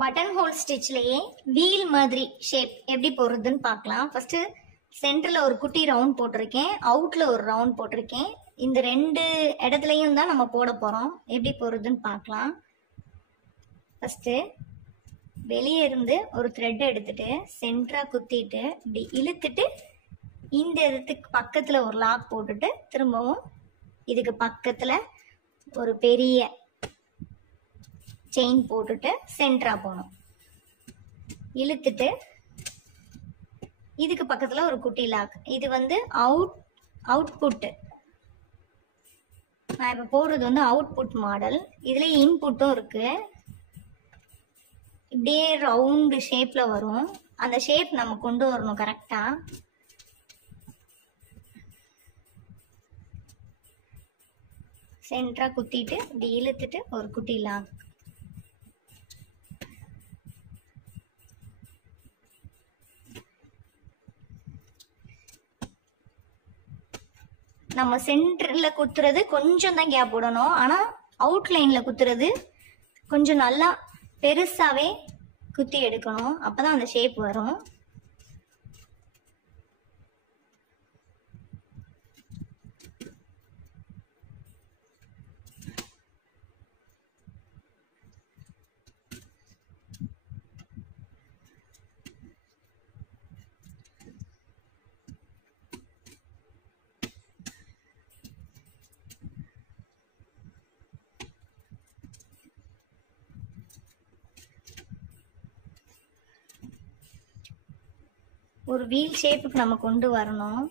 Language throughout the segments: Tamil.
பட்டன் ஹோல் ஸ்டிச்லயே வீல் மாதிரி ஷேப் எப்படி போடுறதுன்னு பார்க்கலாம். ஃபர்ஸ்ட் சென்டர்ல ஒரு குட்டி ரவுண்ட் போட்டிருக்கேன், அவுட்ல ஒரு ரவுண்ட் போட்டிருக்கேன். இந்த ரெண்டு இடத்துலயும் தான் நம்ம போட போறோம். எப்படி போடுறதுன்னு பார்க்கலாம். ஃபர்ஸ்ட் வெளியே இருந்து ஒரு த்ரெட் எடுத்துட்டு சென்டரா குத்திட்டு இப்படி இழுத்துட்டு இந்த இடத்துக்கு பக்கத்துல ஒரு லாக் போட்டுட்டு திரும்பவும் இதுக்கு பக்கத்துல ஒரு பெரிய செயின் போட்டுட்டு சென்டரா போகணும். இழுத்துட்டு இதுக்கு பக்கத்துல ஒரு குட்டி லாக். இது வந்து அவுட்புட். நான் இப்ப போடுறது வந்து அவுட்புட் மாடல். இதுல இன்புட்டும் இருக்கு. இப்படியே ரவுண்டு ஷேப்ல வரும். அந்த ஷேப் நம்ம கொண்டு வரணும் கரெக்டா. சென்டரா குத்திட்டு இப்படி இழுத்துட்டு ஒரு குட்டி லாக். நம்ம சென்டர்ல குத்துறது கொஞ்சம் தான் கேப் விடணும். ஆனா அவுட்லைன்ல குத்துறது கொஞ்சம் நல்லா பெருசாவே குத்தி எடுக்கணும். அப்பதான் அந்த ஷேப் வரும். ஒரு வீல் ஷேப்புக்கு நம்ம கொண்டு வரணும்.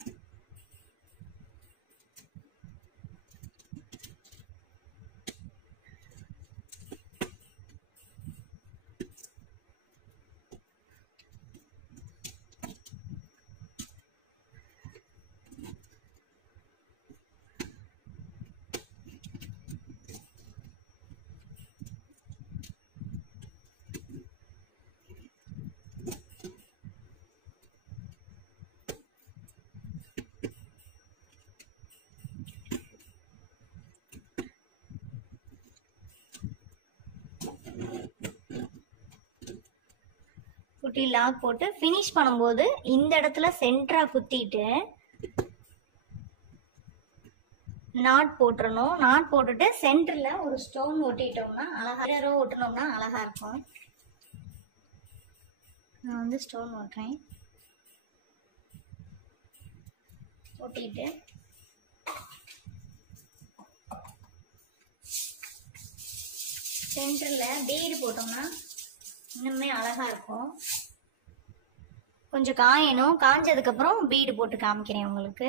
குட்டி லாக் போட்டு ஃபினிஷ் பண்ணும்போது இந்த இடத்துல சென்டரா குத்திட்டு நாட் போட்டுறணும். நாட் போட்டுட்டு சென்டர்ல ஒரு ஸ்டோன் ஒட்டிட்டோம்னா அழகா ரோ ஒட்டணும்னா அழகா இருக்கும். நான் வந்து ஸ்டோன் ஒட்டுறேன். ஒட்டிட்டு சென்டர்ல பீடு போட்டோம்னா இன்னுமே அழகா இருக்கும். கொஞ்சம் காயணும். காஞ்சதுக்கு அப்புறம் பீடு போட்டு காமிக்கிறேன் உங்களுக்கு.